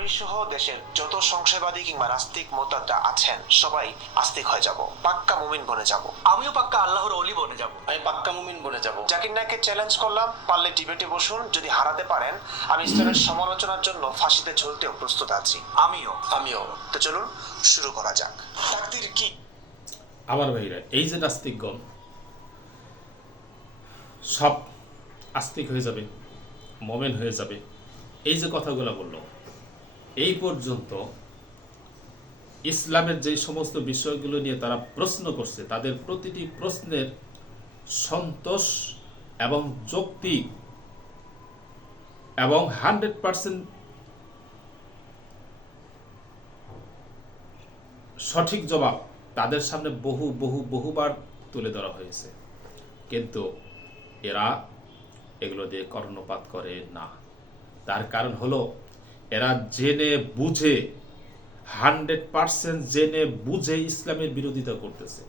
আমি সহ দেশের যত সংশয়বাদী কিংবা নাস্তিক মোতাদ্দা আছেন সবাই আস্তিক হয়ে যাব, পাক্কা মুমিন বনে যাব। আমিও পাক্কা আল্লাহর ওলি বনে যাব। আমি পাক্কা মুমিন বনে যাব। জাকির নায়ককে চ্যালেঞ্জ করলাম, পারলে ডিবেটে বসুন, যদি হারাতে পারেন আমি ইসলামের সমালোচনার জন্য ফাঁসিতে ঝুলতেও প্রস্তুত আছি। আমিও। তো চলুন শুরু করা যাক। তাকদীর কি? আমার ভাইরা, এই যে নাস্তিকগণ সব আস্তিক হয়ে যাবে, মোমেন হয়ে যাবে, এই যে কথাগুলো বলল, এই পর্যন্ত ইসলামের যে সমস্ত বিষয়গুলো নিয়ে তারা প্রশ্ন করছে, তাদের প্রতিটি প্রশ্নের সন্তোষ এবং যৌক্তিক এবং 100% সঠিক জবাব তাদের সামনে বহুবার তুলে ধরা হয়েছে, কিন্তু এরা এগুলো দিয়ে কর্ণপাত করে না। তার কারণ হলো এরা জেনে বুঝে 100% জেনে বুঝে ইসলামের বিরোধিতা করতেছে।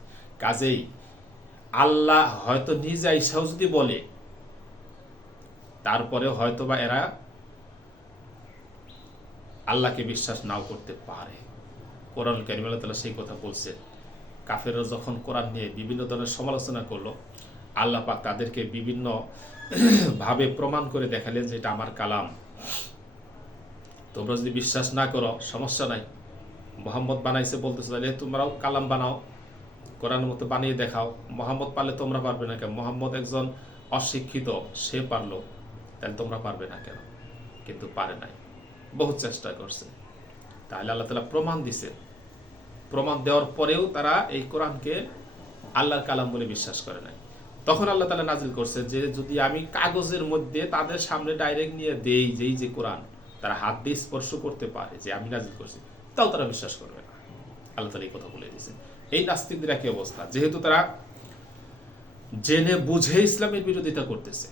কাজেই আল্লাহ হয়তো নিজে আইসাও যদি বলে, তারপরে হয়তোবা এরা আল্লাহকে বিশ্বাস নাও করতে পারে। কোরআন কারীমে আল্লাহ তাআলা সেই কথা বলছেন। কাফেররা যখন কোরআন নিয়ে বিভিন্ন ধরনের সমালোচনা করলো, আল্লাহ পাক তাদেরকে বিভিন্ন ভাবে প্রমাণ করে দেখালেন যে এটা আমার কালাম। তোমরা যদি বিশ্বাস না করো সমস্যা নাই, মুহাম্মদ বানাইছে বলতেছে, তাহলে তোমরাও কালাম বানাও, কোরআনের মতো বানিয়ে দেখাও। মুহাম্মদ পারলে তোমরা পারবে না কেন? মুহাম্মদ একজন অশিক্ষিত, সে পারলো, তাহলে তোমরা পারবে না কেন? কিন্তু পারে নাই, বহু চেষ্টা করছে। তাহলে আল্লাহ তাআলা প্রমাণ দিছে, প্রমাণ দেওয়ার পরেও তারা এই কোরআনকে আল্লাহর কালাম বলে বিশ্বাস করে নাই। তখন আল্লাহ তাআলা নাজিল করছে যে যদি আমি কাগজের মধ্যে তাদের সামনে ডাইরেক্ট নিয়ে দেই যেই যে কোরআন তারা হাত দিয়ে স্পর্শ করতে পারে যে আমি নাজিল করছি, তাও তারা বিশ্বাস করবে না। আল্লাহ তাআলা এই কথা বলে দিয়েছেন। এই নাস্তিকদের একই অবস্থা, যেহেতু তারা জেনে বুঝে ইসলামের বিরোধিতা করতেছে।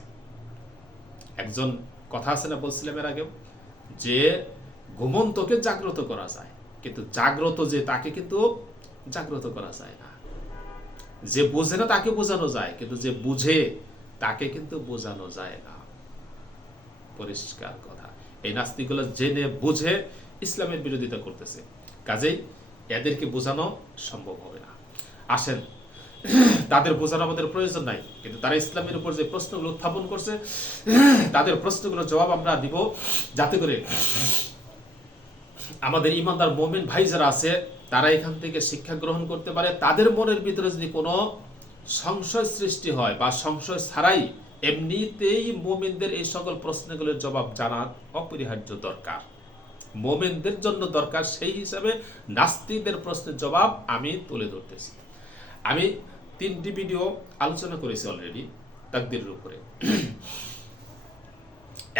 একজন কথা আছে না, বলছিলাম এর আগেও, যে ঘুমন্তকে জাগ্রত করা যায়, কিন্তু জাগ্রত যে তাকে কিন্তু জাগ্রত করা যায় না। যে বোঝে না তাকে বোঝানো যায়, কিন্তু যে বুঝে তাকে কিন্তু বোঝানো যায় না। পরিষ্কার কথা। এই নাস্তিকগুলো জেনে বুঝে ইসলামের বিরোধিতা করতেছে, কাজেই এদেরকে বোঝানো সম্ভব হবে না। আসেন, তাদের বোঝানো আমাদের প্রয়োজন নাই, কিন্তু তারা ইসলামের উপর যে প্রশ্নগুলো উত্থাপন করছে তাদের প্রশ্নগুলোর জবাব আমরা দিব, যাতে করে আমাদের ইমানদার মুমিন ভাই যারা আছে তারা এখান থেকে শিক্ষা গ্রহণ করতে পারে। তাদের মনের ভিতরে যদি কোনো সংশয় সৃষ্টি হয় বা সংশয় ছাড়াই এমনিতেই মুমিনদের এই সকল প্রশ্নগুলোর জবাব জানা অপরিহার্য দরকার, মুমিনদের জন্য দরকার। সেই হিসাবে নাস্তিকদের প্রশ্নের জবাব আমি তুলে ধরতেছি। আমি 3টি ভিডিও আলোচনা করেছি অলরেডি তাকদীরের উপরে।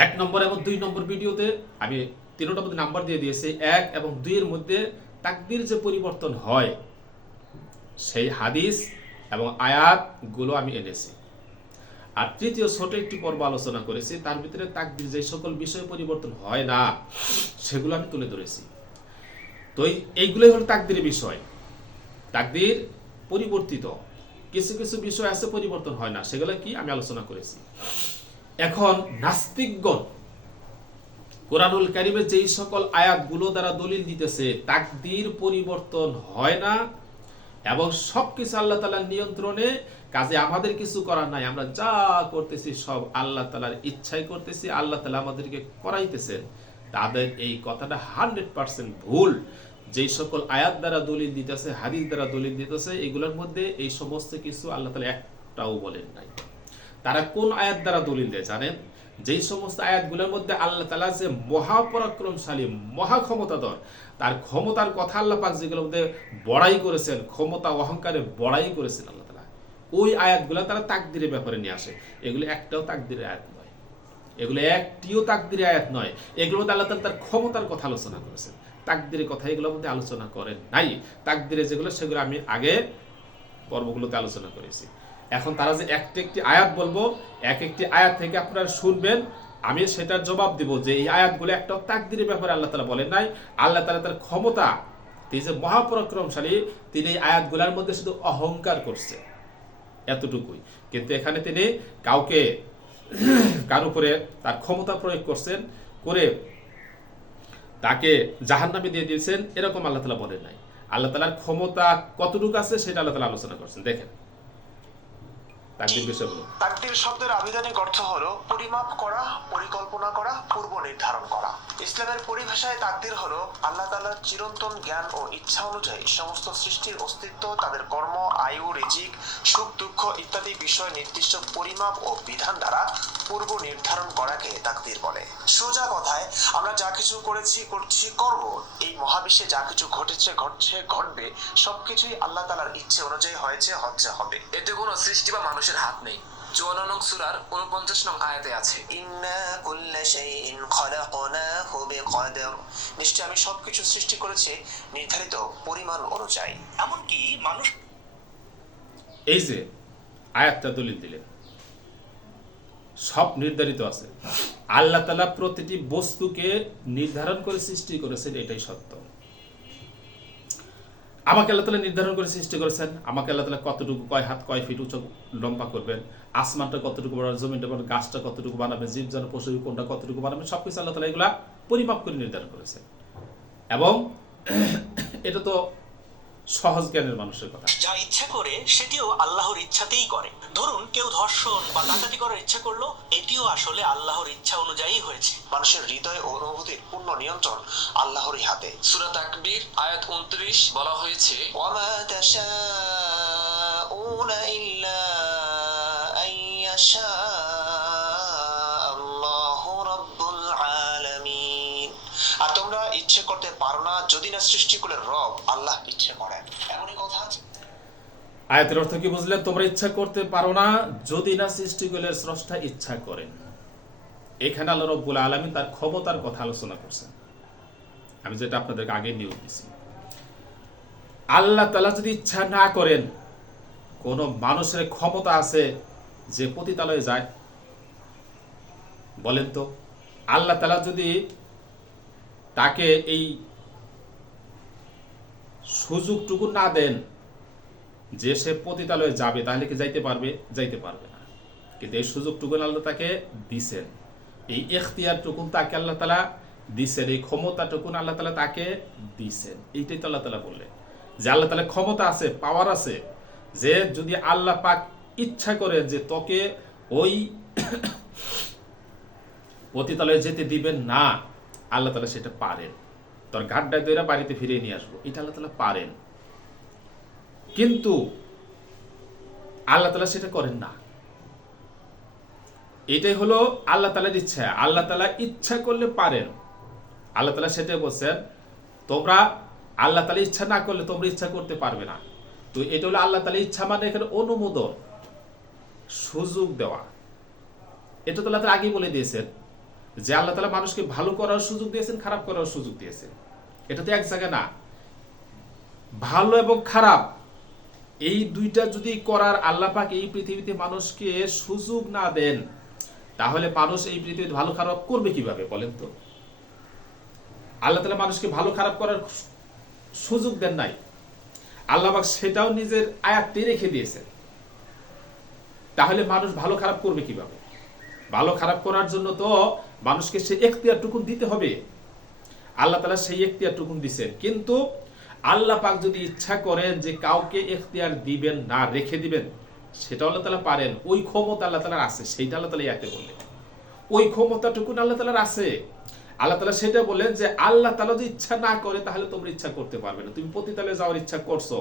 1 নম্বর এবং 2 নম্বর ভিডিওতে আমি 3টার মধ্যে নাম্বার দিয়ে দিয়েছি। 1 এবং 2 এর মধ্যে তাকদীর যে পরিবর্তন হয় সেই হাদিস এবং আয়াতগুলো আমি এনেছি। আর 3য় ছোট একটি পর্ব আলোচনা করেছি, তার ভিতরে তাকদীর যে সকল বিষয় পরিবর্তন হয় না সেগুলো আমি তুলে ধরেছি। তো এইগুলোই হলো তাকদীরের বিষয়। তাকদীর পরিবর্তিত, কিছু কিছু বিষয় আছে পরিবর্তন হয় না, সেগুলো কি আমি আলোচনা করেছি। এখন নাস্তিকগণ কোরআনুল কারীমের যেই সকল আয়াতগুলো দ্বারা দলিল দিতেছে তাকদীর পরিবর্তন হয় না এবং সবকিছু আল্লাহ তাআলার নিয়ন্ত্রণে, কাজে আমাদের কিছু করার নাই, আমরা যা করতেছি সব আল্লাহ তাআলার ইচ্ছাই করতেছি, আল্লাহ তাআলা আমাদেরকে করাইতেছেন, তাদের এই কথাটা 100% ভুল। যেই সকল আয়াত দ্বারা দলিল দিতেছে, হাদিস দ্বারা দলিল দিতেছে, এগুলোর মধ্যে এই সমস্ত কিছু আল্লাহ তাআলা একটাও বলেন নাই। তারা কোন আয়াত দ্বারা দলিল দেয় জানেন? যেই সমস্ত আয়াতগুলোর মধ্যে আল্লাহ তাআলা যে মহাপরাক্রমশালী, মহা ক্ষমতাধর, তার ক্ষমতার কথা আল্লাহ পাক যেগুলোর মধ্যে বড়াই করেছেন, ক্ষমতা অহংকারে বড়াই করেছেন আল্লাহ তাআলা, ওই আয়াতগুলো তারা তাকদীরের ব্যাপারে নিয়ে আসে। এগুলো একটাও তাকদীরের আয়াত নয়, এগুলো একটিও তাকদীরের আয়াত নয়। এগুলোর মধ্যে আল্লাহ তাআলা তার ক্ষমতার কথা আলোচনা করেছেন, তাকদীরের কথা এগুলোর মধ্যে আলোচনা করেন নাই। তাকদীরে যেগুলো সেগুলো আমি আগে পর্বগুলোতে আলোচনা করেছি। এখন তারা যে একটি আয়াত বলবো, এক একটি আয়াত থেকে আপনারা শুনবেন, আমি সেটার জবাব দিব যে এই আয়াতগুলো একটাও তাকদীরের ব্যাপারে আল্লাহ তাআলা বলেন নাই। আল্লাহ তাআলা তার ক্ষমতা, তিনি যে মহাপরাক্রমশালী, তিনি এই আয়াতগুলোর মধ্যে শুধু অহংকার করছে, এতটুকুই। কিন্তু এখানে তিনি কাউকে কার উপরে তার ক্ষমতা প্রয়োগ করছেন, করে তাকে জাহান্নামে দিয়ে দিয়েছেন, এরকম আল্লাহ তাআলা বলেন নাই। আল্লাহ তাআলার ক্ষমতা কতটুকু আছে সেটা আল্লাহ তাআলা আলোচনা করছেন। দেখেন তাকদীর বিষয়গুলো। তাকদীর শব্দের আবিধানিক অর্থ হলো পরিমাপ করা, পরিকল্পনা করা, পূর্ব নির্ধারণ করা। ইসলামের পরিভাষায় তাকদীর হলো আল্লাহ তাআলার চিরন্তন জ্ঞান ও ইচ্ছা অনুযায়ী সমস্ত সৃষ্টির অস্তিত্ব, তাদের কর্ম, আয়ু, রিজিক, সুখ দুঃখ ইত্যাদি বিষয় নির্দিষ্ট পরিমাপ ও বিধান দ্বারা পূর্ব নির্ধারণ করাকে তাকদীর বলে। সোজা কথায় আমরা যা কিছু করেছি, করছি, করব, এই মহাবিশ্বে যা কিছু ঘটেছে, ঘটছে, ঘটবে, সবকিছুই আল্লাহ তাআলার ইচ্ছে অনুযায়ী হয়েছে, হচ্ছে, হবে। এতে কোনো সৃষ্টি বা মানুষের হাত নেই। 54 নং সূরার 49 নং আয়াতে আছে, ইন্না কুল্লা শাইইন খালাকনাহু বিকদর। নিশ্চয় আমি সবকিছু সৃষ্টি করেছি নির্ধারিত পরিমাণ অনুযায়ী। এমনকি মানুষ এই যে আয়াতটা দলিল দিলেন, সব নির্ধারিত আছে। আল্লাহ তাআলা প্রতিটি বস্তুকে নির্ধারণ করে সৃষ্টি করেছেন, এটাই সত্য। আমাকে আল্লাহ তাআলা নির্ধারণ করে সৃষ্টি করেছেন। আমাকে আল্লাহ তাআলা কতটুকু, কয় হাত, কয় ফিট উঁচু লম্বা করবেন, আসমানটা কতটুকু বানাবেন, জমিনটা বানাবেন, গাছটা কতটুকু বানাবেন, জীবজন্তু পশু কোনটা কতটুকু বানাবেন, সবকিছু আল্লাহ তাআলা এগুলা পরিমাপ করে নির্ধারণ করেছেন। এবং এটা তো সহজ জ্ঞানের মানুষের কথা। যা ইচ্ছা করে সেটিও আল্লাহর ইচ্ছাতেই করে। ধরুন কেউ ধর্ষণ বা ডাকাতি করার ইচ্ছা করলো, এটিও আসলে আল্লাহর ইচ্ছা অনুযায়ী হয়েছে। মানুষের হৃদয় ও অনুভূতির পূর্ণ নিয়ন্ত্রণ আল্লাহরই হাতে। সূরা তাকবীর আয়াত 29 বলা হয়েছে, ওয়ামা তাশাউনা ইল্লা আন ইয়াশা আল্লাহু রাব্বুল আলামিন। আর তোমরা ইচ্ছে করতে পারো না যদি না সৃষ্টিকুলের রব আল্লাহ ইচ্ছে করেন। এমনই কথা আছে। আয়াতের অর্থ কি বুঝলেন? তোমরা ইচ্ছা করতে পারো না যদি না সৃষ্টিকুলের স্রষ্টা ইচ্ছা করেন। এখানে আল্লাহ রাব্বুল আলামিন তার ক্ষমতার কথা আলোচনা করছেন। আমি যেটা আপনাদেরকে আগে নিউজ দিছি, আল্লাহ তাআলা যদি ইচ্ছা না করেন, কোন মানুষের ক্ষমতা আছে যে পতিতালয়ে যায়? বলেন তো। আল্লাহ তাআলা যদি তাকে এই সুযোগটুকু না দেন যে সে পতিতালয়ে যাবে, তাহলে কি যাইতে পারবে? যাইতে পারবে না। কিন্তু এই সুযোগটুকু আল্লাহ তাকে দিছেন, এই এখতিয়ারটুকুন তাকে আল্লাহ তাআলা দিছেন, এই ক্ষমতাটুকুন আল্লাহ তাআলা তাকে দিছেন। এইটাই তো আল্লাহ তাআলা বললেন যে আল্লাহ তাআলা ক্ষমতা আছে, পাওয়ার আছে, যে যদি আল্লাহ পাক ইচ্ছা করেন যে তোকে ওই পতিতালয়ে যেতে দিবেন না, আল্লাহ তাআলা সেটা পারেন। তোর ঘাটটায় দইরা বাড়িতে ফিরিয়ে নিয়ে আসবো, এটা আল্লাহ তাআলা পারেন। কিন্তু আল্লাহ তাআলা সেটা করেন না। এটাই হলো আল্লাহ তাআলার ইচ্ছা। আল্লাহ তাআলা ইচ্ছা করলে পারেন। আল্লাহ তাআলা সেটাই বলছেন, তোমরা আল্লাহ তাআলা ইচ্ছা না করলে তোমরা ইচ্ছা করতে পারবে না। তো এটা হলো আল্লাহ তাআলা ইচ্ছা, মানে এখানে অনুমোদন, সুযোগ দেওয়া। এটা তো আল্লাহ তাআলা আগেই বলে দিয়েছেন যে আল্লাহ তাআলা মানুষকে ভালো করার সুযোগ দিয়েছেন, খারাপ করার সুযোগ দিয়েছেন। এটা তো এক জায়গা না। ভালো এবং খারাপ এই দুইটা যদি করার আল্লাহ পাক এই পৃথিবীতে মানুষকে সুযোগ না দেন, তাহলে মানুষ এই পৃথিবীতে ভালো খারাপ করবে কিভাবে বলেন তো? আল্লাহ তাআলা মানুষকে ভালো খারাপ করার সুযোগ দেন নাই। আল্লাহ পাক সেটাও নিজের আয়াতে রেখে দিয়েছেন। তাহলে মানুষ ভালো খারাপ করবে কিভাবে? ভালো খারাপ করার জন্য তো মানুষকে সেই এখতিয়ারটুকু দিতে হবে। আল্লাহ তাআলা সেই এখতিয়ারটুকু দিয়েছেন। কিন্তু আল্লাহ পাক যদি ইচ্ছা করেন যে কাউকে এখতিয়ার দিবেন না, রেখে দিবেন, সেটা আল্লাহ তাআলা পারেন। ওই ক্ষমতা আল্লাহ তাআলার আছে, সেইটা আল্লাহ তাআলা ইয়াতে বললেন। ওই ক্ষমতাটুকু আল্লাহ তাআলার আছে। আল্লাহ তাআলা সেটা বলেন যে আল্লাহ তাআলা যদি ইচ্ছা না করে তাহলে তোমরা ইচ্ছা করতে পারবে না। তুমি পতিতালয়ে যাওয়ার ইচ্ছা করছো,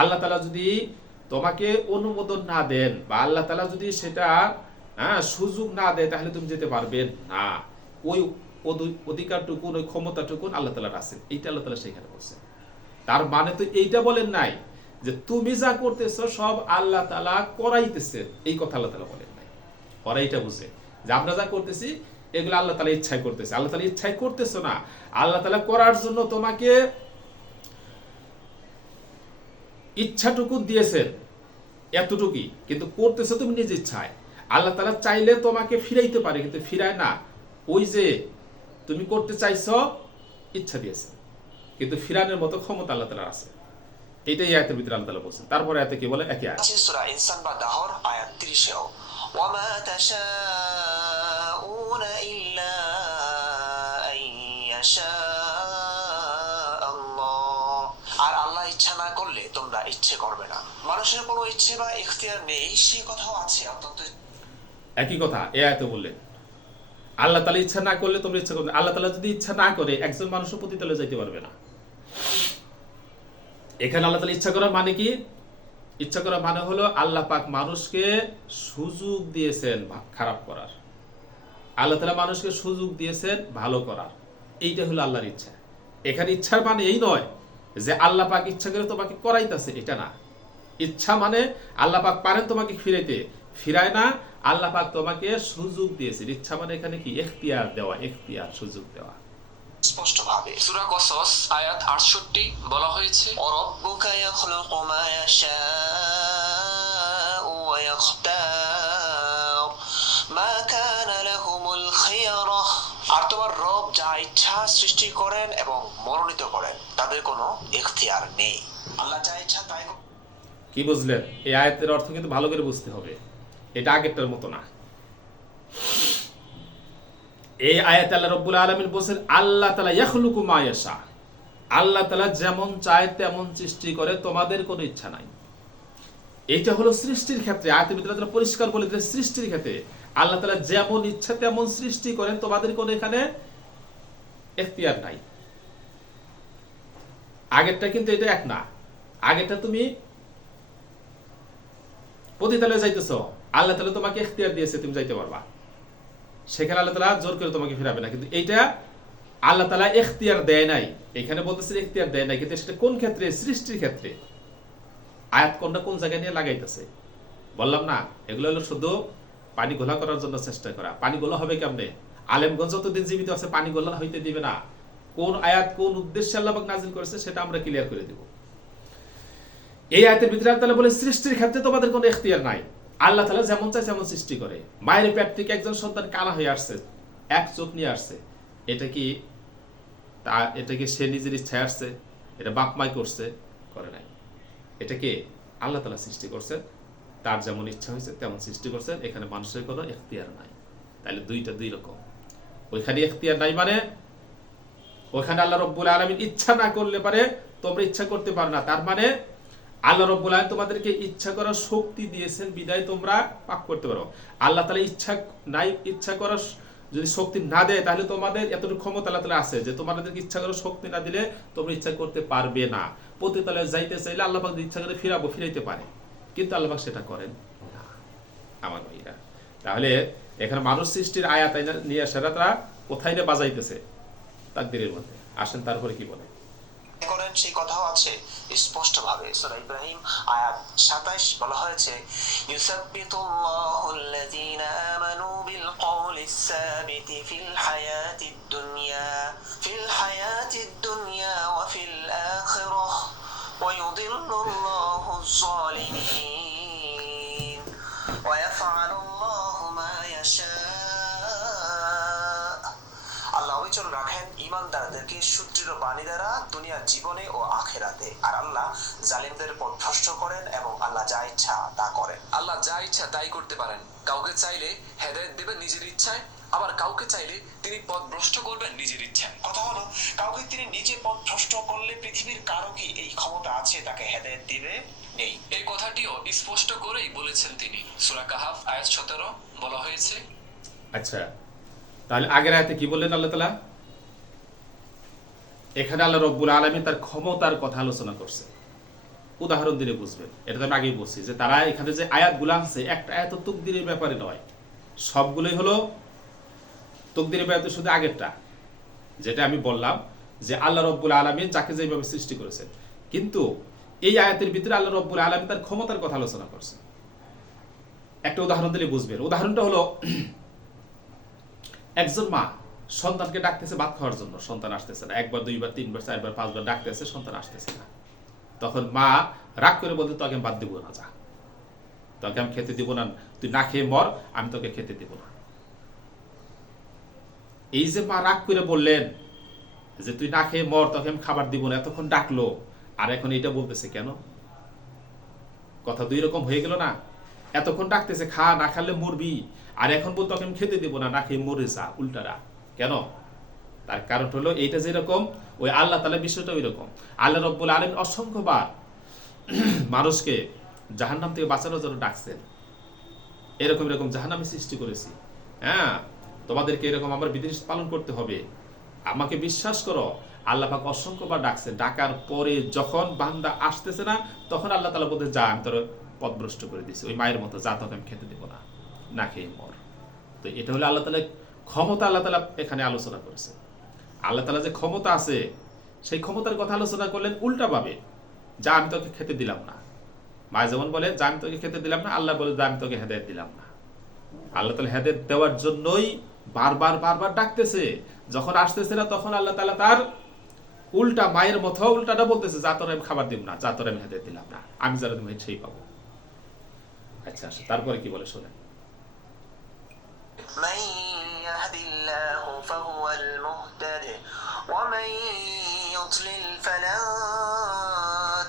আল্লাহ তাআলা যদি তোমাকে অনুমোদন না দেন বা আল্লাহ তাআলা যদি সেটা সুযোগ না দেয়, তাহলে তুমি যেতে পারবে না। ওই অধিকারটুকু, ওই ক্ষমতাটুকু আল্লাহ তাআলার আছে। এইটা আল্লাহ তাআলা সেখানে বলছেন। তার মানে তো এইটা বলেন নাই যে তুমি যা করতেছো সব আল্লাহ তাআলা করাইতেছেন, এই কথা আল্লাহ তাআলা বলেন নাই। ওরা এইটা বুঝে যে আমরা যা করতেছি এগুলো আল্লাহ তাআলা ইচ্ছাই করতেছে। আল্লাহ তাআলা ইচ্ছাই করতেছো না, আল্লাহ তাআলা করার জন্য তোমাকে ইচ্ছাটুকু দিয়েছেন, এতটুকুই, কিন্তু করতেছো তুমি নিজ ইচ্ছায়। আল্লাহ তাআলা চাইলে তোমাকে ফিরাইতে পারে, কিন্তু ফিরায় না। ওই যে তুমি করতে চাইছো, ইচ্ছা দিয়েছে, কিন্তু ফিরানোর মতো ক্ষমতা আল্লাহ তাআলার আছে। এইটাই আয়াতের ভিতরে আল্লাহ তাআলা বলছেন। তারপরে আয়াতে কি বলে? একই আয়াত, সূরা ইনসান বা দাহর আয়াত 30-এও ওয়ামা তাশাউনা ইল্লা আন ইয়াশা ইচ্ছা না করলে তোমরা ইচ্ছে করবে না। মানুষের কোনো ইচ্ছে বা ইখতিয়ার নেই সে কথাও আছে অত্যন্ত। একই কথা এ আয়াতে বললেন, আল্লাহ তাআলা ইচ্ছা না করলে তোমরা ইচ্ছা করবে না। আল্লাহ তাআলা যদি ইচ্ছা না করে একজন মানুষও পতিতলে যাইতে পারবে না। এখানে আল্লাহ তাআলা ইচ্ছা করা মানে কি? ইচ্ছা করা মানে হলো আল্লাহ পাক মানুষকে সুযোগ দিয়েছেন খারাপ করার, আল্লাহ তাআলা মানুষকে সুযোগ দিয়েছেন ভালো করার। এইটা হলো আল্লাহর ইচ্ছা। এখানে ইচ্ছার মানে এই নয় যে আল্লাহ পাক ইচ্ছা করে তোমাকে করাইতেছে, এটা না। ইচ্ছা মানে আল্লাহ পাক পারেন তোমাকে ফিরাইতে, ফিরায় না, আল্লাহ পাক তোমাকে সুযোগ দিয়েছেন। ইচ্ছা মানে এখানে কি? ইখতিয়ার দেওয়া, ইখতিয়ার, সুযোগ দেওয়া। স্পষ্ট ভাবে সূরা কসস আয়াত 68 বলা হয়েছে, وربك يخلق ما يشاء ويختار ما كان لهم الخيرة। আর তোমার রব যা ইচ্ছা সৃষ্টি করেন এবং মনোনীত করেন, তাদের কোনো ইখতিয়ার নেই। আল্লাহ যা ইচ্ছা তাই। কি বুঝলেন? এই আয়াতের অর্থ কিন্তু ভালো করে বুঝতে হবে, এটা আগেরটার মতো না। এই আয়াতে আল্লাহ রাব্বুল আলামিন বলেন আল্লাহ তাআলা ইয়াখলুকু মা ইয়াশা, আল্লাহ তাআলা যেমন চায় তেমন সৃষ্টি করে, তোমাদের কোনো ইচ্ছা নাই। এইটা হলো সৃষ্টির ক্ষেত্রে। আয়াতের ভিতরে আল্লাহ পরিষ্কার বলে দিলেন সৃষ্টির ক্ষেত্রে আল্লাহ তাআলা যেমন ইচ্ছা তেমন সৃষ্টি করেন, তোমাদের কোনো এখানে ইখতিয়ার নাই। আগেরটা কিন্তু এটা এক না। আগেরটা তুমি পতিতালে যাইতেছো, আল্লাহ তাআলা তোমাকে ইখতিয়ার দিয়েছে, তুমি যাইতে পারবা, সেখানে আল্লাহ তাআলা জোর করে তোমাকে ফিরাবে না। কিন্তু এইটা আল্লাহ তাআলা ইখতিয়ার দেয় নাই, এখানে বলতেছে ইখতিয়ার দেয় নাই, কিন্তু সেটা কোন ক্ষেত্রে? সৃষ্টির ক্ষেত্রে। আয়াত কোনটা কোন জায়গায় নিয়ে লাগাইতেছে বললাম না? এগুলো হলো শুধু পানি ঘোলা করার জন্য চেষ্টা করা। পানি গোলা হবে কেমনে? আলেমগঞ্জ যতদিন জীবিত আছে পানি গোলা হইতে দিবে না। কোন আয়াত কোন উদ্দেশ্যে আল্লাহ পাক নাযিল করেছে সেটা আমরা ক্লিয়ার করে দেব। এই আয়াতের ভিতরে আল্লাহ তাআলা বলে সৃষ্টির ক্ষেত্রে তোমাদের কোনো ইখতিয়ার নাই। আল্লাহ তাআলা যেমন চায় তেমন সৃষ্টি করে। মায়ের পেট থেকে একজন সন্তান কানা হয়ে আসছে, এক চোখ নিয়ে আসছে, এটা কি সে নিজের ইচ্ছায় আসছে? এটা বাপ মাই করছে? করে নাই। এটাকে আল্লাহ তাআলা সৃষ্টি করছেন, তার যেমন ইচ্ছা হয়েছে তেমন সৃষ্টি করছেন। এখানে মানুষের কোনো ইখতিয়ার নাই। তাহলে দুইটা দুই রকম। ওইখানে ইখতিয়ার নাই মানে ওইখানে আল্লাহ রাব্বুল আলামিন ইচ্ছা না করলে পারে তোমরা ইচ্ছা করতে পারো না। তার মানে আল্লাহ রাব্বুল আলামিন তোমাদেরকে ইচ্ছা করার শক্তি দিয়েছেন বিধায় তোমরা পাপ করতে পারো। আল্লাহ তাআলা ইচ্ছা নাই, ইচ্ছা করার যদি শক্তি না দেয় তাহলে তোমাদের এতটুকু ক্ষমতা আল্লাহ তাআলা আছে যে তোমাদেরকে ইচ্ছা করার শক্তি না দিলে তোমরা ইচ্ছা করতে পারবে না। পতিতালয়ে যাইতে চাইলে আল্লাহ পাক ইচ্ছা করে ফিরাইতে পারে, কিন্তু আল্লাহ পাক সেটা করেন না আমার ভাইরা। তাহলে এখানে মানুষ সৃষ্টির আয়াত নিয়ে আসারা তারা কোথায় না বাজাইতেছে তাকদীরের মধ্যে। আসেন তারপরে কি বলে করেন সেই কথাও আছে স্পষ্ট ভাবে। সূরা ইব্রাহিম আয়াত 27 বলা হয়েছে ইউসাব্বিতুল্লাহুল্লাযীনা আমানু বিল কওলিস সাবিতি ফিল হায়াতিদ দুনিয়া ওয়া ফিল আখিরাহ ওয়া ইউদিল্লুল্লাহুজ জালিমিন ওয়া ইয়াফআলুল্লাহু মা ইয়াশা। আল্লাহ অবিচল রাখেন ঈমানদারদেরকে সুদৃঢ় বাণী দ্বারা দুনিয়ার জীবনে ও আখিরাতে, আর আল্লাহ জালিমদের পথ ভ্রষ্ট করেন এবং আল্লাহ যা ইচ্ছা তা করেন। আল্লাহ যা ইচ্ছা তাই করতে পারেন। কাউকে চাইলে হেদায়েত দেবেন নিজের ইচ্ছায়, আবার কাউকে চাইলে তিনি পথ ভ্রষ্ট করবেন নিজের ইচ্ছায়। কথা হলো কাউকে তিনি নিজে পথ ভ্রষ্ট করলে পৃথিবীর কারো কি এই ক্ষমতা আছে তাকে হেদায়েত দিবে? নেই। এই কথাটিও স্পষ্ট করেই বলেছেন তিনি। সূরা কাহাফ আয়াত 17 বলা হয়েছে। আচ্ছা, তাহলে আগের আয়াতে কি বললেন আল্লাহ তাআলা? এখানে আল্লাহ রাব্বুল আলামিন তার ক্ষমতার কথা আলোচনা করছে। উদাহরণ দিলে বুঝবেন। এটা তো আমি আগেই বলছি যে তারা এখানে যে আয়াতগুলো আছে একটা আয়াত তাকদীরের ব্যাপারে নয়, সবগুলোই হলো তাকদীরের ব্যাপারে। শুধু আগেরটা যেটা আমি বললাম যে আল্লাহ রাব্বুল আলামিন যাকে যেভাবে সৃষ্টি করেছেন, কিন্তু এই আয়াতের ভিতরে আল্লাহ রাব্বুল আলামিন তার ক্ষমতার কথা আলোচনা করছেন। একটা উদাহরণ দিলে বুঝবেন। উদাহরণটা হলো একজন মা সন্তানকে ডাকতেছে ভাত খাওয়ার জন্য, সন্তান আসতেছে না। একবার, দুইবার, তিনবার, চারবার, পাঁচবার ডাকতেছে, সন্তান আসতেছে না। তখন মা রাগ করে বলতে তোকে আমি ভাত দিব না, যা, তোকে আমি খেতে দিব না, তুই না খেয়ে মর, আমি তোকে খেতে দিব না। এই যে মা রাগ করে বললেন যে তুই না খেয়ে মর, তোকে আমি খাবার দিব না, এতক্ষণ ডাকলো, আর এখন এটা বলতেছে কেন? কথা দুই রকম হয়ে গেল না? এতক্ষণ ডাকতেছে খা, না খালে মরবি, আর এখন বলতো তোকে আমি খেতে দিব না, না খেয়ে মরে যা, উল্টারা। কেন? তার কারণ হলো এইটা যেরকম ওই আল্লাহ তাআলার বিষয়টা ওই রকম। আল্লাহ রাব্বুল আলামিন অসংখ্যবার মানুষকে জাহান্নাম থেকে বাঁচানোর জন্য ডাকছেন, এরকম এরকম জাহান্নামী সৃষ্টি করেছি, হ্যাঁ তোমাদেরকে এরকম আমার বিধিনিষেধ পালন করতে হবে, আমাকে বিশ্বাস করো। আল্লাহ পাক অসংখ্যবার ডাকছেন, ডাকার পরে যখন বান্দা আসতেছে না, তখন আল্লাহ তাআলা বলতে যা আমি তোর পথভ্রষ্ট করে দিছি, ওই মায়ের মতো, যা তোকে আমি খেতে দেবো না, না খেয়ে মর। তো এটা হলো আল্লাহ তাআলার ক্ষমতা। আল্লাহ তাআলা এখানে আলোচনা করেছে, আল্লাহ তাআলা যে ক্ষমতা আছে সেই ক্ষমতার কথা আলোচনা করলেন উল্টাভাবে, যা আমি তোকে খেতে দিলাম না। মায় যেমন বলে যা আমি তোকে খেতে দিলাম না, আল্লাহ বলে যা আমি তোকে হেদায়েত দিলাম না। আল্লাহ তাআলা হেদায়েত দেওয়ার জন্যই বারবার বারবার ডাকতেছে, যখন আসতেছে না তখন আল্লাহ তাআলা তার উল্টা মায়ের মতো উল্টাটা বলতেছে, যা তোর আমি খাবার দিব না, যা তোর আমি হেদায়েত দিলাম না, আমি যারা তুমি সেই পাবো। আচ্ছা তারপরে কি বলে শোনেন। من يهد الله فهو المهتد ومن يضلل فلن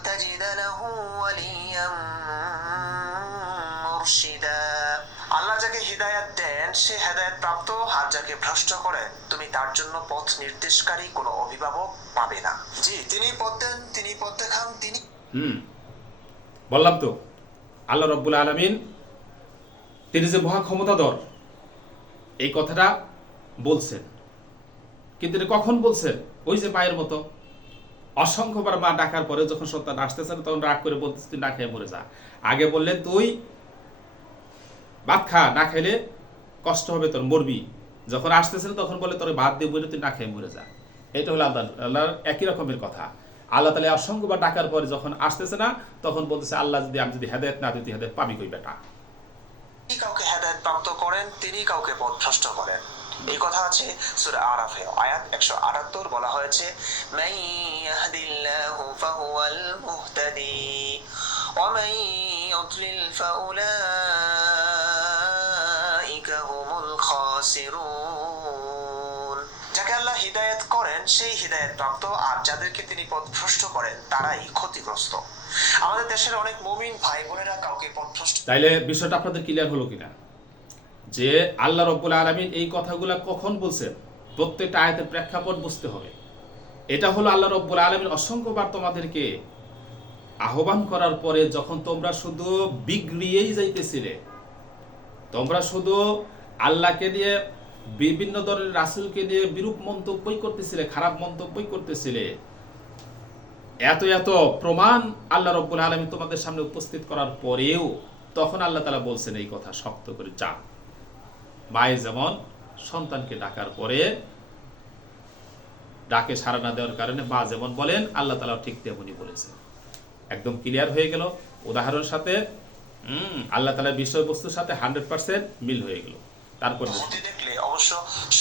تجد له وليا مرشدا। আল্লাহ যাকে হিদায়াত দেন সে হেদায়েত প্রাপ্ত, আর যাকে ভ্রষ্ট করেন তুমি তার জন্য পথ নির্দেশকারী কোনো অভিভাবক পাবে না। জি, তিনি পথ দেন, তিনি পথ দেখান, তিনি বললাম তো আল্লাহ রাব্বুল আলামিন তিনি যে মহা ক্ষমতাধর এই কথাটা বলছেন, কিন্তু এটা কখন বলছেন? ওই যে মায়ের মতো অসংখ্যবার মা ডাকার পরে যখন সন্তান আসতেছে না, তখন রাগ করে বলতেছে তুই না খেয়ে মরে যা। আগে বললেন তুই ভাত খা, না খাইলে কষ্ট হবে তোর, মরবি। যখন আসতেছে না তখন বলে তোর ভাত দিয়ে বলে তুই না খেয়ে মরে যা। এটা হলো আল্লাহর একই রকমের কথা। আল্লাহ তাআলা অসংখ্যবার ডাকার পরে যখন আসতেছে না, তখন বলতেছে আল্লাহ যদি আমি যদি হেদায়েত না দিই, হেদায়েত পাবি কই বেটা। তিনি কাউকে হেদায়েত প্রাপ্ত করেন, তিনি কাউকে পথভ্রষ্ট করেন। এই কথা আছে সূরা আরাফে আয়াত 178 বলা হয়েছে মান ইয়াহদিল্লাহু ফাহুয়াল মুহতাদি ওয়া মান ইউদ্লিল ফাউলাইকা হুমুল খাসিরুন। যাকে আল্লাহ হিদায়াত করেন সেই হিদায়াত প্রাপ্ত, আর যাদেরকে তিনি পথভ্রষ্ট করেন তারাই ক্ষতিগ্রস্ত। আমাদের দেশের অনেক মুমিন ভাই বোনেরা কাউকে পথভ্রষ্ট। তাইলে বিষয়টা আপনাদের ক্লিয়ার হলো কিনা যে আল্লাহ রাব্বুল আলামিন এই কথাগুলা কখন বলছেন? প্রত্যেকটা আয়াতের প্রেক্ষাপট বুঝতে হবে। এটা হলো আল্লাহ রাব্বুল আলামিন অসংখ্যবার তোমাদেরকে আহ্বান করার পরে যখন তোমরা শুধু বিগড়িয়েই যাইতেছিলে, তোমরা শুধু আল্লাহকে নিয়ে বিভিন্ন ধরনের রাসূলকে নিয়ে বিরূপ মন্তব্যই করতেছিলে, খারাপ মন্তব্যই করতেছিলে, এত এত প্রমাণ আল্লাহ রাব্বুল আলামিন তোমাদের সামনে উপস্থিত করার পরেও তখন আল্লাহ তাআলা বলছেন এই কথা শক্ত করে, যা। মায়ে যেমন সন্তানকে ডাকার পরে ডাকে সাড়া না দেওয়ার কারণে মা যেমন বলেন, আল্লাহ তাআলা ঠিক তেমনই বলেছেন। একদম ক্লিয়ার হয়ে গেল উদাহরণের সাথে, আল্লাহ তাআলার বিষয়বস্তুর সাথে 100% মিল হয়ে গেল। তারপর হতে দেখলে অবশ্য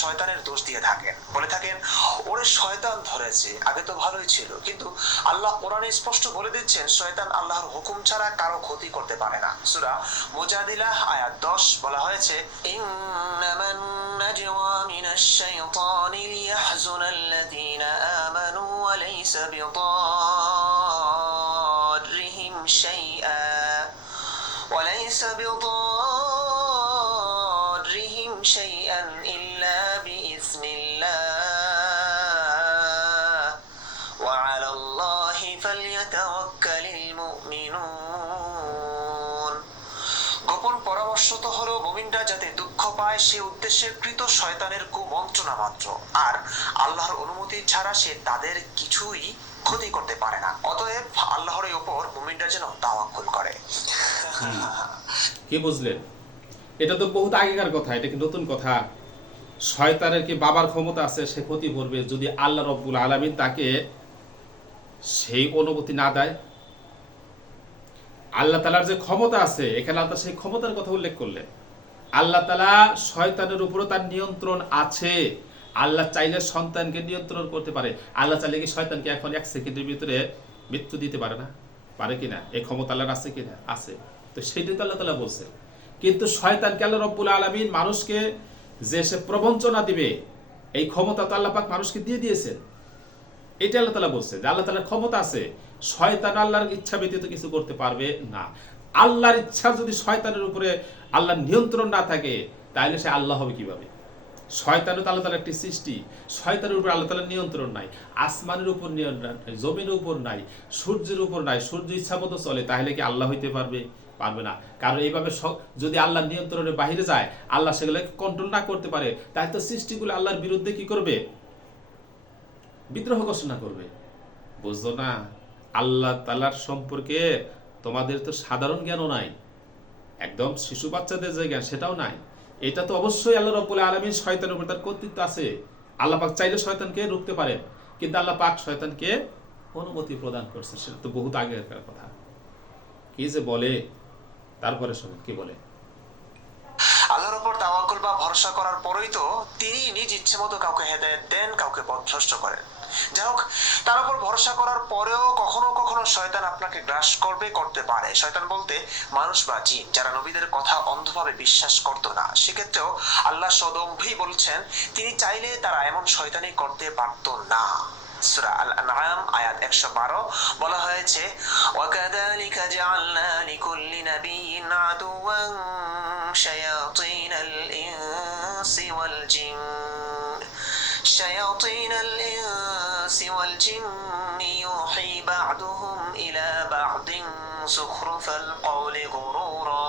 শয়তানের দোষ দিয়ে থাকেন, বলে থাকেন ওরে শয়তান ধরেছে, আগে তো ভালোই ছিল। কিন্তু আল্লাহ কোরআনে স্পষ্ট বলে দিচ্ছেন শয়তান আল্লাহর হুকুম ছাড়া কারো ক্ষতি করতে পারে না। সূরা মুজাদিলা আয়াত 10 বলা হয়েছে ইন্নামান নাজওয়া মিনাশ শাইতানি লিয়াহজুনাল্লাযীনা আমানু ওয়া লাইসা বিদাররিহিম শাইআ ওয়া লাইসা شيئا إلا بإذن الله وعلى الله فليتوكل المؤمنون। গোপন পরামর্শ তো হলো মুমিনরা যাতে দুঃখ পায় সে উদ্দেশ্যে কৃত শয়তানের কুমন্ত্রণা মাত্র, আর আল্লাহর অনুমতি ছাড়া সে তাদের কিছুই ক্ষতি করতে পারে না। অতএব আল্লাহর উপর মুমিনরা যেন তাওয়াক্কুল করে। কি বুঝলেন? এটা তো বহুত আগেকার কথা, এটা কি নতুন কথা? শয়তানের কি বাবার ক্ষমতা আছে সে ক্ষতি করবে যদি আল্লাহ রাব্বুল আলামিন তাকে সেই অনুমতি না দেয়? আল্লাহ তাআলার যে ক্ষমতা আছে, এখানে আল্লাহ সেই ক্ষমতার কথা উল্লেখ করলেন। আল্লাহ তাআলা শয়তানের উপরও তার নিয়ন্ত্রণ আছে। আল্লাহ চাইলে সন্তানকে নিয়ন্ত্রণ করতে পারে। আল্লাহ চাইলে কি শয়তানকে এখন 1 সেকেন্ডের ভিতরে মৃত্যু দিতে পারে না? পারে কিনা? এই ক্ষমতা আল্লাহর আছে কিনা? আছে। তো সেইটাই তো আল্লাহ তাআলা বলছে। কিন্তু শয়তানকে আল্লাহ রাব্বুল আলামিন মানুষকে যে সে প্রবঞ্চনা দিবে এই ক্ষমতা তো আল্লাহ পাক মানুষকে দিয়ে দিয়েছেন। এটা আল্লাহ তাআলা বলছে যে আল্লাহ তাআলার ক্ষমতা আছে, শয়তান আল্লাহর ইচ্ছা ব্যতীত কিছু করতে পারবে না। আল্লাহর ইচ্ছা যদি শয়তানের উপরে আল্লাহর নিয়ন্ত্রণ না থাকে তাহলে সে আল্লাহ হবে কিভাবে? শয়তানও তো আল্লাহ তাআলার একটি সৃষ্টি। শয়তানের উপর আল্লাহ তাআলার নিয়ন্ত্রণ নাই, আসমানের উপর নিয়ন্ত্রণ নাই, জমিনের উপর নাই, সূর্যের উপর নাই। সূর্য ইচ্ছা মতো চলে, তাহলে কি আল্লাহ হইতে পারবে? পারবে না। কারণ এইভাবে যদি আল্লাহর নিয়ন্ত্রণের বাইরে যায়, আল্লাহ সেগুলোকে কন্ট্রোল না করতে পারে, তাই তো সৃষ্টিগুলো আল্লাহর বিরুদ্ধে কি করবে? বিদ্রোহ ঘোষণা করবে। বুঝছো না? আল্লাহ তাআলার সম্পর্কে তোমাদের তো সাধারণ জ্ঞানও নাই, একদম শিশু বাচ্চাদের যে জ্ঞান সেটাও নাই। এটা তো অবশ্যই আল্লাহ রাব্বুল আলামিন শয়তানের উপর তার কর্তৃত্ব আছে। আল্লাহ পাক চাইলে শয়তানকে রুখতে পারেন, কিন্তু আল্লাহ পাক শয়তানকে অনুমতি প্রদান করছে। সেটা তো বহুত আগেকার কথা। কি যে বলে, তারপরে শোনেন কি বলে। আল্লাহর উপর তাওয়াক্কুল বা ভরসা করার পরেই তো তিনি নিজ ইচ্ছে মতো কাউকে হেদায়েত দেন, কাউকে পথভ্রষ্ট করেন। যাই হোক, তার উপর ভরসা করার পরেও কখনো কখনো শয়তান আপনাকে গ্রাস করতে পারে। শয়তান বলতে মানুষ বা জিন, যারা নবীদের কথা অন্ধভাবে বিশ্বাস করতো না। সেক্ষেত্রেও আল্লাহ সদম্ভেই বলছেন তিনি চাইলে তারা এমন শয়তানি করতে পারতো না। সূরা আল-আনআম আয়াত 112 বলা হয়েছে, ওয়াকাযালিকা জাআলনা লিকুল্লি নাবিয়্যিন আদুওয়ান শায়াতিনাল ইনসি ওয়াল জিন শায়াতিনাল ইনসি ওয়াল জিন্নি ইউহি বা'দুহুম ইলা বা'দিন যুখরুফাল কওলি গুরুরা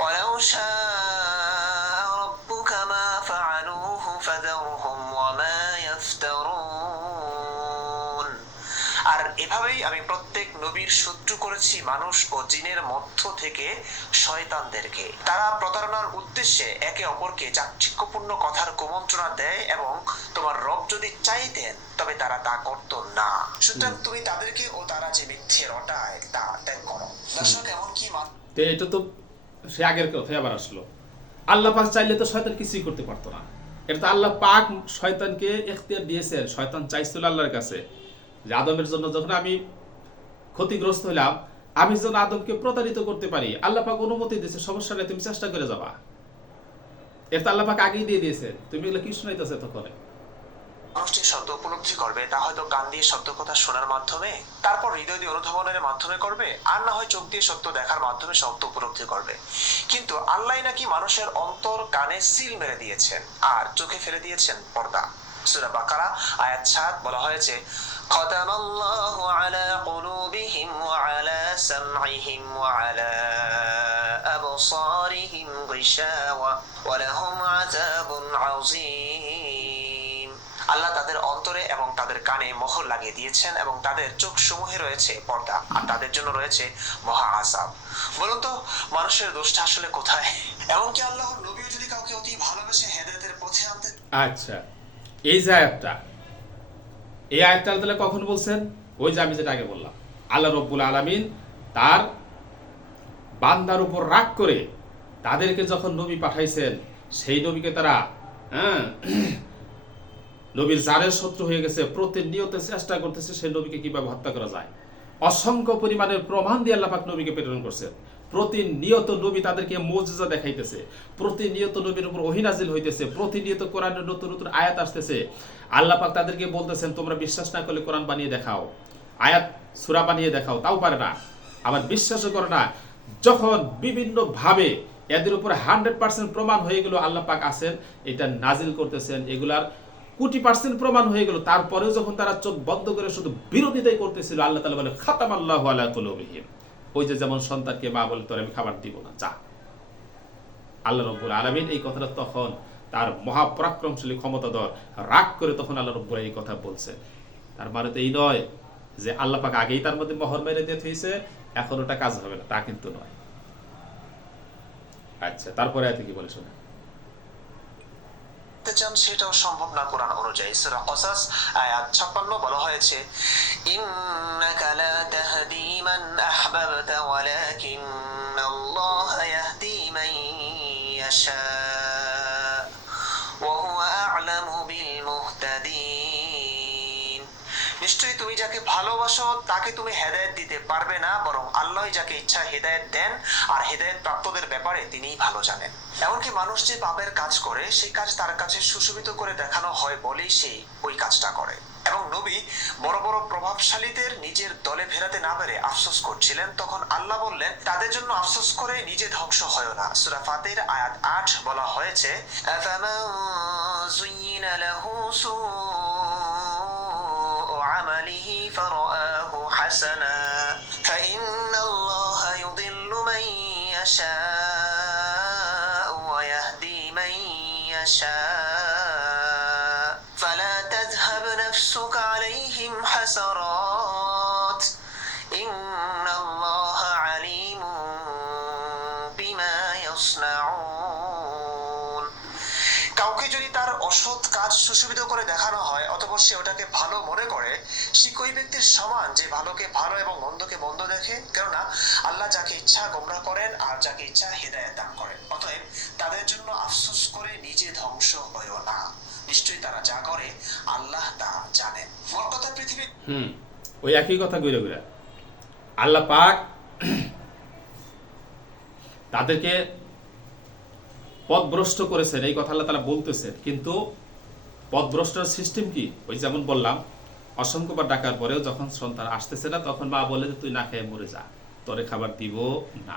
ওয়ালাউ শাআ রাব্বুকা মা ফা'আলুহু ফাযারহুম ওয়া মা ইফতারুন। আর এভাবেই আমি প্রত্যেক নবীর শত্রু করেছি মানুষ ও জিনের মধ্য থেকে শয়তানদেরকে। তারা প্রতারণার উদ্দেশ্যে একে অপরকে চাকচিক্যপূর্ণ কথার কুমন্ত্রণা দেয়, এবং তোমার রব যদি চাইতেন তবে তারা তা করত না। সুতরাং তুমি তাদেরকে ও তারা যে মিথ্যে রটায় তা ত্যাগ করো। দর্শক, এমনকি এটা তো সে আগের কথাই আবার আসলো। আল্লাহ পাক চাইলে তো শয়তান কিছুই করতে পারতো না। এটা তো আল্লাহ পাক শয়তানকে এখতিয়ার দিয়েছেন। শয়তান চাইছিল আল্লাহর কাছে যে আদমের জন্য যখন আমি ক্ষতিগ্রস্ত হইলাম, আমি যেন আদমকে প্রতারিত করতে পারি। আল্লাহ পাক অনুমতি দিয়েছে, সমস্যা নেই, তুমি চেষ্টা করে যাবা। এটা আল্লাহ পাক আগেই দিয়ে দিয়েছে। তুমি এগুলো কি শুনাইতেছে তখন? মানুষটি শব্দ উপলব্ধি করবে, তা হয়তো কান দিয়ে সত্য কথা শোনার মাধ্যমে, তারপর হৃদয় দিয়ে অনুধাবনের মাধ্যমে করবে, আর না হয় চোখ দিয়ে সত্য দেখার মাধ্যমে সত্য উপলব্ধি করবে। কিন্তু আল্লাহ নাকি মানুষের অন্তর কানে সিল মেরে দিয়েছেন আর চোখে ফেলে দিয়েছেন পর্দা। সূরা বাকারা আয়াত 7 বলা হয়েছে, খাতামাল্লাহু আলা কুলুবিহিম ওয়া আলা সামঈহিম ওয়া আলা আবসারিহিম গিশাওয়া ওয়া লাহুম আযাবুন আযীম। আল্লাহ তাদের অন্তরে এবং তাদের কানে মোহর লাগিয়ে দিয়েছেন, এবং তাদের চোখ সমূহে রয়েছে পর্দা, আর তাদের জন্য রয়েছে মহা আযাব। বলুন তো, মানুষের দোষটা আসলে কোথায়? এমনকি আল্লাহর নবীও যদি কাউকে অতি ভালোবেসে হেদায়েতের পথে আনতে। আচ্ছা, এই যে আয়াতটা, এই আয়াতটা তাহলে কখন বলছেন? ওই যে আমি যেটা আগে বললাম, আল্লাহ রাব্বুল আলামিন তার বান্দার উপর রাগ করে তাদেরকে যখন নবী পাঠাইছেন, সেই নবীকে তারা নবীর জারের শত্রু হয়ে গেছে, প্রতিনিয়ত চেষ্টা করতেছে সেই নবীকে কিভাবে হত্যা করা যায়। অসংখ্য পরিমাণের প্রমাণ দিয়ে আল্লাহ পাক নবীকে প্রেরণ করছেন। প্রতিনিয়ত নবী তাদেরকে মুজিজা দেখাইতেছে, প্রতিনিয়ত নবীর উপর ওহী নাজিল হইতেছে, প্রতিনিয়ত কোরআনের নতুন নতুন আয়াত আসতেছে। আল্লাহ পাক তাদেরকে বলতেছেন, তোমরা বিশ্বাস না করলে কোরআন বানিয়ে দেখাও, আয়াত সূরা বানিয়ে দেখাও, তাও পারে না। আবার বিশ্বাসও করে না। যখন বিভিন্ন ভাবে এদের উপর 100% প্রমাণ হয়ে গেল আল্লাহ পাক আছেন, এটা নাজিল করতেছেন, এগুলার কোটি% প্রমাণ হয়ে গেল, তারপরেও যখন তারা চোখ বন্ধ করে শুধু বিরোধিতাই করতেছিল, আল্লাহ তাআলা বলে খাতামাল্লাহু আলা কুলুবিহিম। ওই যে যেমন সন্তানকে মা বলে, তোর আমি খাবার দিব না, যা। আল্লাহ রাব্বুল আলামিন এই কথাটা তখন তার মহাপরাক্রমশালী ক্ষমতাধর রাগ করে তখন আল্লাহ রাব্বুল এই কথা বলছেন। তার মানে তো এই নয় যে আল্লাহ পাক আগেই তার মধ্যে মোহর মেরে দিয়ে থইছে, এখন ওটা কাজ হবে না, তা কিন্তু নয়। আচ্ছা, তারপরে আয়াতে কি বলে শোনা। চান সেটাও সম্ভব না কোরআন অনুযায়ী। সূরা কসাস আয়াত 56 বলা হয়েছে, ইন্নাকা লা তাহদি মান আহবাবতা ওয়ালাকিন্নাল্লাহা ইয়াহদি মান ইয়াশা ওয়া হুয়া আ'লামু বিল মুহতাদিন। নিশ্চয়ই তুমি যাকে ভালোবাসো তাকে তুমি হেদায়েত দিতে পারবে না, বরং আল্লাহই যাকে ইচ্ছা হেদায়েত দেন, আর হেদায়েত প্রাপ্তদের ব্যাপারে তিনিই ভালো জানেন। এমনকি মানুষ যে পাপের কাজ করে, সেই কাজ তার কাছে সুশোভিত করে দেখানো হয় বলেই সেই ওই কাজটা করে। এবং নবী বড় বড় প্রভাবশালীদের নিজের দলে ফেরাতে না পেরে আফসোস করছিলেন, তখন আল্লাহ বললেন, তাদের জন্য আফসোস করে নিজে ধ্বংস হয় না। সূরা ফাতির আয়াত 8 বলা হয়েছে, আফামান زين له سوء عمله فرآه حسنا فإن الله يضل من يشاء ويهدي من يشاء فلا تذهب نفسك عليهم حسرات إن الله عليم بما يصنعون কাউকে যদি তার অসৎ কাজ সুশোভিত করে দেখানো হয় অতঃপর সে ওটাকে ভালো মনে করে, সে ওই ব্যক্তির সমান যে ভালোকে ভালো এবং মন্দকে মন্দ দেখে। কেননা আল্লাহ যাকে ইচ্ছা গোমরাহ করেন আর যাকে ইচ্ছা হেদায়েত দান করেন। অতএব তাদের জন্য আফসোস করে নিজে ধ্বংস হয়েও না, নিশ্চয়ই তারা যা করে আল্লাহ তা জানেন। মোট কথা পৃথিবী ওই একই কথা ঘুরে ঘুরে আল্লাহ পাক তাদেরকে পথভ্রষ্ট করেছেন, এই কথা আল্লাহ তাআলা বলতেছেন। কিন্তু পথভ্রষ্টের সিস্টেম কি? ওই যেমন বললাম, অসংখ্যবার ডাকার পরেও যখন সন্তান আসতেছে না, তখন মা বলে যে তুই না খেয়ে মরে যা, তোরে খাবার দিব না।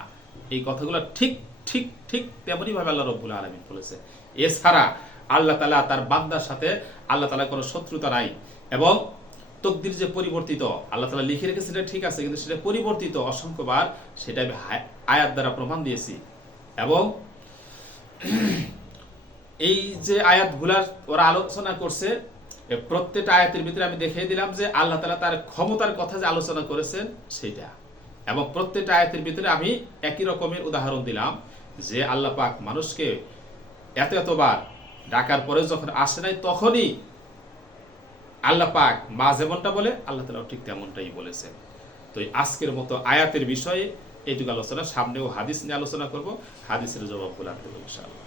এই কথাগুলো ঠিক ঠিক ঠিক তেমনই ভাবে আল্লাহ রাব্বুল আলামিন বলেছে। এছাড়া আল্লাহ তাআলা তার বান্দার সাথে আল্লাহ তাআলার কোনো শত্রুতা নাই। এবং তকদির যে পরিবর্তিত, আল্লাহ তাআলা লিখে রেখেছে সেটা ঠিক আছে, কিন্তু সেটা পরিবর্তিত অসংখ্যবার, সেটা আমি আয়াত দ্বারা প্রমাণ দিয়েছি। এবং এই যে আয়াতগুলার ওরা আলোচনা করছে, প্রত্যেকটা আয়াতের ভিতরে আমি দেখিয়ে দিলাম যে আল্লাহ তাআলা তার ক্ষমতার কথা যে আলোচনা করেছেন সেটা। এবং প্রত্যেকটা আয়াতের ভিতরে আমি একই রকমের উদাহরণ দিলাম যে আল্লাহ পাক মানুষকে এতবার ডাকার পরে যখন আসে নাই, তখনই আল্লাহ পাক মা যেমনটা বলে আল্লাহ তাআলা ঠিক তেমনটাই বলেছেন। তো আজকের মতো আয়াতের বিষয়ে এইটুকু আলোচনা, সামনেও হাদিস নিয়ে আলোচনা করব, হাদিসের জবাবগুলো দেব ইনশাআল্লাহ।